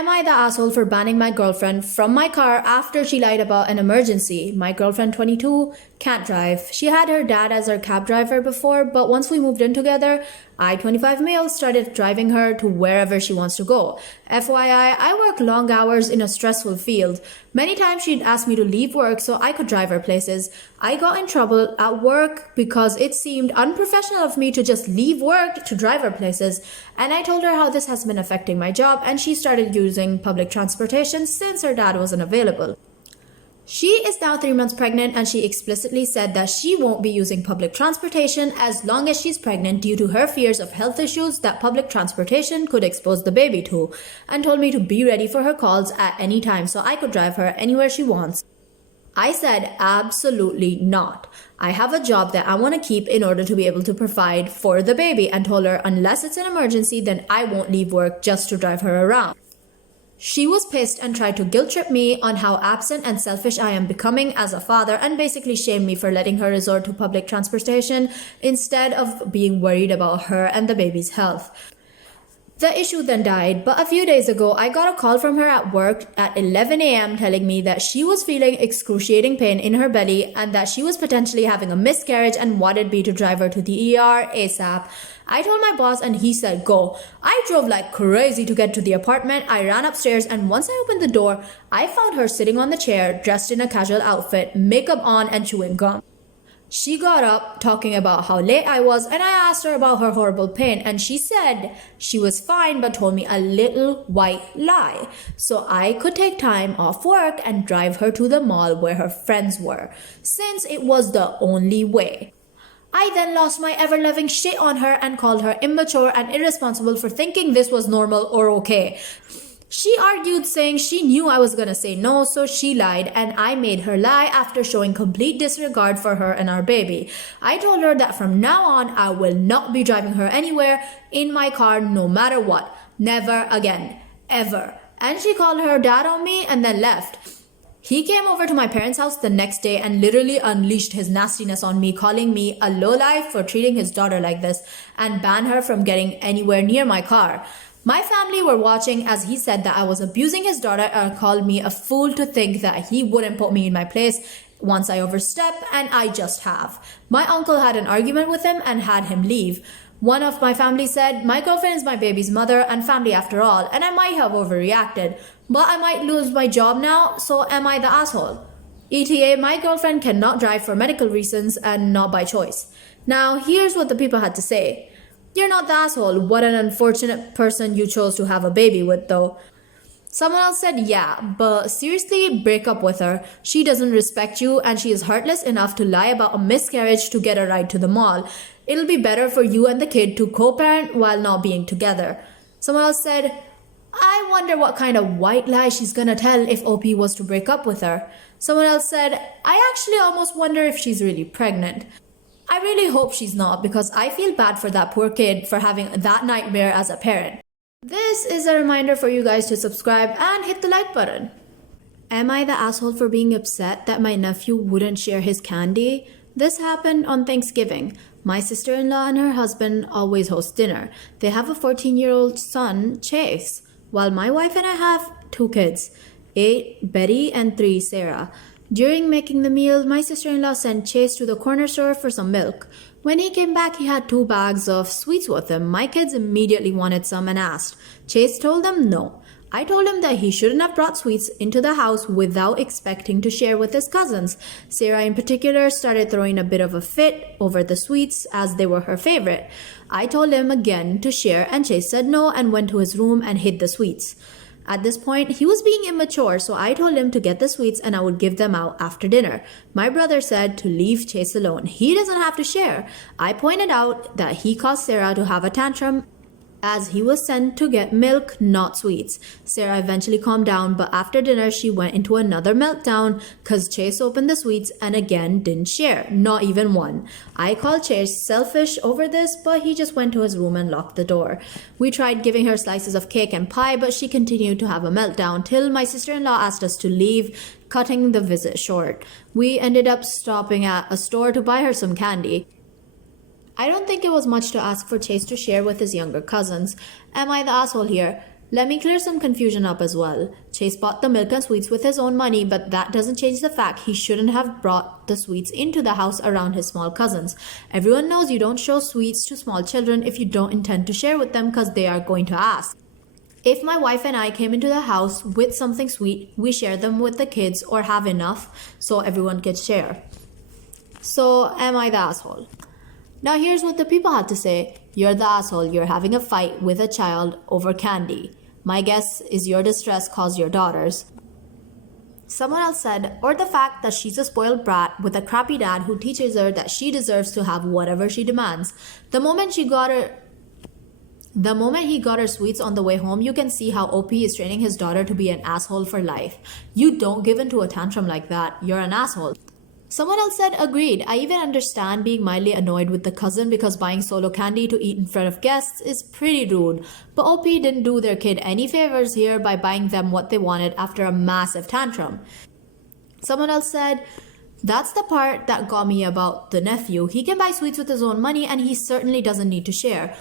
Am I the asshole for banning my girlfriend from my car after she lied about an emergency? My girlfriend, 22, can't drive. She had her dad as her cab driver before, but once we moved in together, I, 25 male, started driving her to wherever she wants to go. FYI, I work long hours in a stressful field. Many times she'd ask me to leave work so I could drive her places. I got in trouble at work because it seemed unprofessional of me to just leave work to drive her places. And I told her how this has been affecting my job, and she started using public transportation since her dad wasn't available. She is now 3 months pregnant, and she explicitly said that she won't be using public transportation as long as she's pregnant due to her fears of health issues that public transportation could expose the baby to, and told me to be ready for her calls at any time so I could drive her anywhere she wants. I said absolutely not. I have a job that I want to keep in order to be able to provide for the baby, and told her unless it's an emergency then I won't leave work just to drive her around. She was pissed and tried to guilt trip me on how absent and selfish I am becoming as a father, and basically shamed me for letting her resort to public transportation instead of being worried about her and the baby's health. The issue then died, but a few days ago, I got a call from her at work at 11 a.m. telling me that she was feeling excruciating pain in her belly and that she was potentially having a miscarriage and wanted me to drive her to the ER ASAP. I told my boss and he said go. I drove like crazy to get to the apartment. I ran upstairs, and once I opened the door, I found her sitting on the chair, dressed in a casual outfit, makeup on, and chewing gum. She got up talking about how late I was, and I asked her about her horrible pain, and she said she was fine but told me a little white lie so I could take time off work and drive her to the mall where her friends were, since it was the only way. I then lost my ever-loving shit on her and called her immature and irresponsible for thinking this was normal or okay. She argued, saying she knew I was gonna say no, so she lied, and I made her lie after showing complete disregard for her and our baby. I told her that from now on, I will not be driving her anywhere in my car no matter what. Never again. Ever. And she called her dad on me and then left. He came over to my parents' house the next day and literally unleashed his nastiness on me, calling me a lowlife for treating his daughter like this, and banned her from getting anywhere near my car. My family were watching as he said that I was abusing his daughter, and called me a fool to think that he wouldn't put me in my place once I overstep, and I just have. My uncle had an argument with him and had him leave. One of my family said, my girlfriend is my baby's mother and family after all, and I might have overreacted, but I might lose my job now, so am I the asshole? ETA, my girlfriend cannot drive for medical reasons and not by choice. Now, here's what the people had to say. You're not the asshole. What an unfortunate person you chose to have a baby with, though. Someone else said, yeah, but seriously, break up with her. She doesn't respect you, and she is heartless enough to lie about a miscarriage to get a ride to the mall. It'll be better for you and the kid to co-parent while not being together. Someone else said, I wonder what kind of white lie she's gonna tell if OP was to break up with her. Someone else said, I actually almost wonder if she's really pregnant. I really hope she's not, because I feel bad for that poor kid for having that nightmare as a parent. This is a reminder for you guys to subscribe and hit the like button. Am I the asshole for being upset that my nephew wouldn't share his candy? This happened on Thanksgiving. My sister-in-law and her husband always host dinner. They have a 14-year-old son, Chase, while my wife and I have 2 kids, 8, Betty, and 3, Sarah. During making the meal, my sister-in-law sent Chase to the corner store for some milk. When he came back, he had 2 bags of sweets with him. My kids immediately wanted some and asked. Chase told them no. I told him that he shouldn't have brought sweets into the house without expecting to share with his cousins. Sarah in particular started throwing a bit of a fit over the sweets as they were her favorite. I told him again to share, and Chase said no and went to his room and hid the sweets. At this point, he was being immature, so I told him to get the sweets and I would give them out after dinner. My brother said to leave Chase alone. He doesn't have to share. I pointed out that he caused Sarah to have a tantrum as he was sent to get milk, not sweets. Sarah eventually calmed down, but after dinner she went into another meltdown because Chase opened the sweets and again didn't share, not even one. I called Chase selfish over this, but he just went to his room and locked the door. We tried giving her slices of cake and pie, but she continued to have a meltdown till my sister-in-law asked us to leave, cutting the visit short. We ended up stopping at a store to buy her some candy. I don't think it was much to ask for Chase to share with his younger cousins. Am I the asshole here? Let me clear some confusion up as well. Chase bought the milk and sweets with his own money, but that doesn't change the fact he shouldn't have brought the sweets into the house around his small cousins. Everyone knows you don't show sweets to small children if you don't intend to share with them because they are going to ask. If my wife and I came into the house with something sweet, we share them with the kids or have enough so everyone can share. So, am I the asshole? Now here's what the people had to say. You're the asshole. You're having a fight with a child over candy. My guess is your distress caused your daughters. Someone else said, or the fact that she's a spoiled brat with a crappy dad who teaches her that she deserves to have whatever she demands. The moment he got her sweets on the way home, you can see how OP is training his daughter to be an asshole for life. You don't give in to a tantrum like that. You're an asshole. Someone else said, agreed. I even understand being mildly annoyed with the cousin because buying solo candy to eat in front of guests is pretty rude. But OP didn't do their kid any favors here by buying them what they wanted after a massive tantrum. Someone else said, that's the part that got me about the nephew. He can buy sweets with his own money and he certainly doesn't need to share.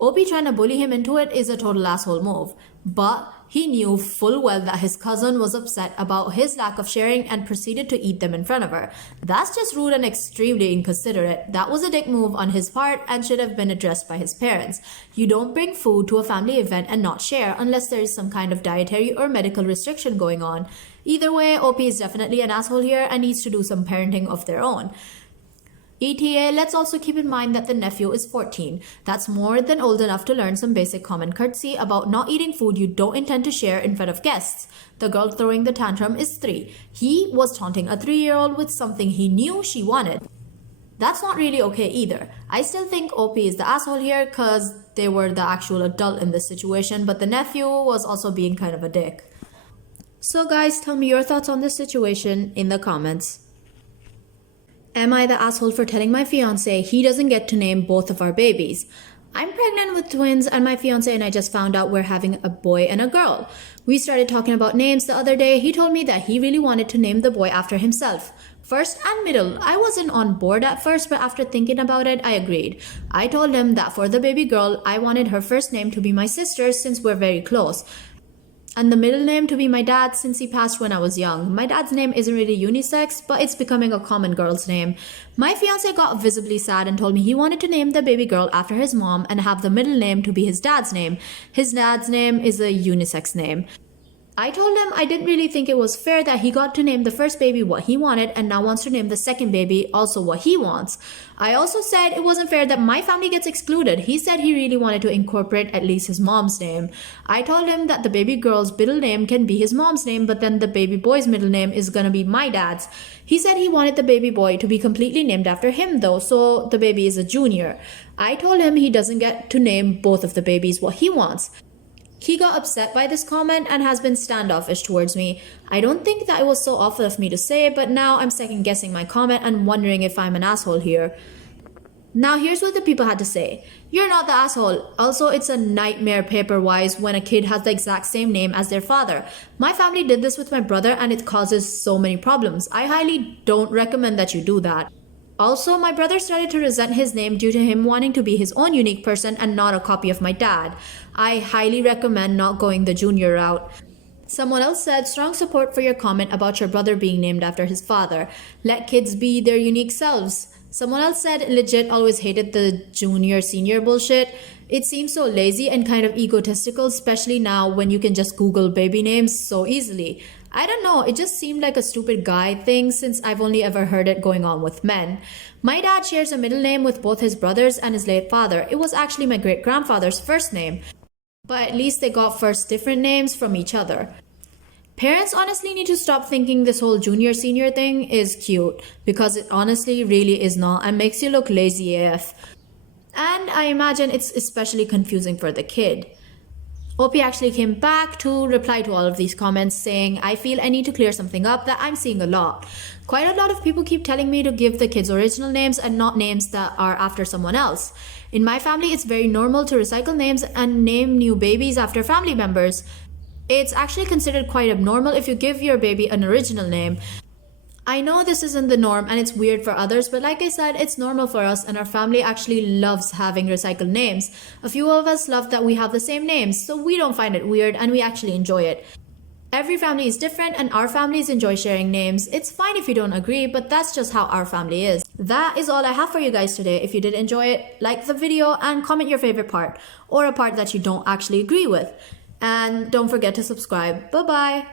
OP trying to bully him into it is a total asshole move. But he knew full well that his cousin was upset about his lack of sharing and proceeded to eat them in front of her. That's just rude and extremely inconsiderate. That was a dick move on his part and should have been addressed by his parents. You don't bring food to a family event and not share unless there is some kind of dietary or medical restriction going on. Either way, OP is definitely an asshole here and needs to do some parenting of their own. ETA, let's also keep in mind that the nephew is 14. That's more than old enough to learn some basic common courtesy about not eating food you don't intend to share in front of guests. The girl throwing the tantrum is 3. He was taunting a 3-year-old with something he knew she wanted. That's not really okay either. I still think OP is the asshole here because they were the actual adult in this situation, but the nephew was also being kind of a dick. So guys, tell me your thoughts on this situation in the comments. Am I the asshole for telling my fiance he doesn't get to name both of our babies? I'm pregnant with twins and my fiance and I just found out we're having a boy and a girl. We started talking about names the other day. He told me that he really wanted to name the boy after himself. First and middle. I wasn't on board at first, but after thinking about it, I agreed. I told him that for the baby girl, I wanted her first name to be my sister's since we're very close. And the middle name to be my dad's since he passed when I was young. My dad's name isn't really unisex, but it's becoming a common girl's name. My fiance got visibly sad and told me he wanted to name the baby girl after his mom and have the middle name to be his dad's name. His dad's name is a unisex name. I told him I didn't really think it was fair that he got to name the first baby what he wanted and now wants to name the second baby also what he wants. I also said it wasn't fair that my family gets excluded. He said he really wanted to incorporate at least his mom's name. I told him that the baby girl's middle name can be his mom's name, but then the baby boy's middle name is gonna be my dad's. He said he wanted the baby boy to be completely named after him though, so the baby is a junior. I told him he doesn't get to name both of the babies what he wants. He got upset by this comment and has been standoffish towards me. I don't think that it was so awful of me to say, but now I'm second guessing my comment and wondering if I'm an asshole here. Now here's what the people had to say. You're not the asshole. Also, it's a nightmare paper-wise when a kid has the exact same name as their father. My family did this with my brother and it causes so many problems. I highly don't recommend that you do that. Also, my brother started to resent his name due to him wanting to be his own unique person and not a copy of my dad. I highly recommend not going the junior route. Someone else said, strong support for your comment about your brother being named after his father. Let kids be their unique selves. Someone else said, legit always hated the junior-senior bullshit. It seems so lazy and kind of egotistical, especially now when you can just Google baby names so easily. I don't know, it just seemed like a stupid guy thing since I've only ever heard it going on with men. My dad shares a middle name with both his brothers and his late father. It was actually my great-grandfather's first name. But at least they got first different names from each other. Parents honestly need to stop thinking this whole junior-senior thing is cute, because it honestly really is not and makes you look lazy AF. And I imagine it's especially confusing for the kid. OP actually came back to reply to all of these comments saying, I feel I need to clear something up that I'm seeing a lot. Quite a lot of people keep telling me to give the kids original names and not names that are after someone else. In my family, it's very normal to recycle names and name new babies after family members. It's actually considered quite abnormal if you give your baby an original name. I know this isn't the norm and it's weird for others, but like I said, it's normal for us and our family actually loves having recycled names. A few of us love that we have the same names, so we don't find it weird and we actually enjoy it. Every family is different and our families enjoy sharing names. It's fine if you don't agree, but that's just how our family is. That is all I have for you guys today. If you did enjoy it, like the video and comment your favorite part or a part that you don't actually agree with. And don't forget to subscribe. Bye-bye.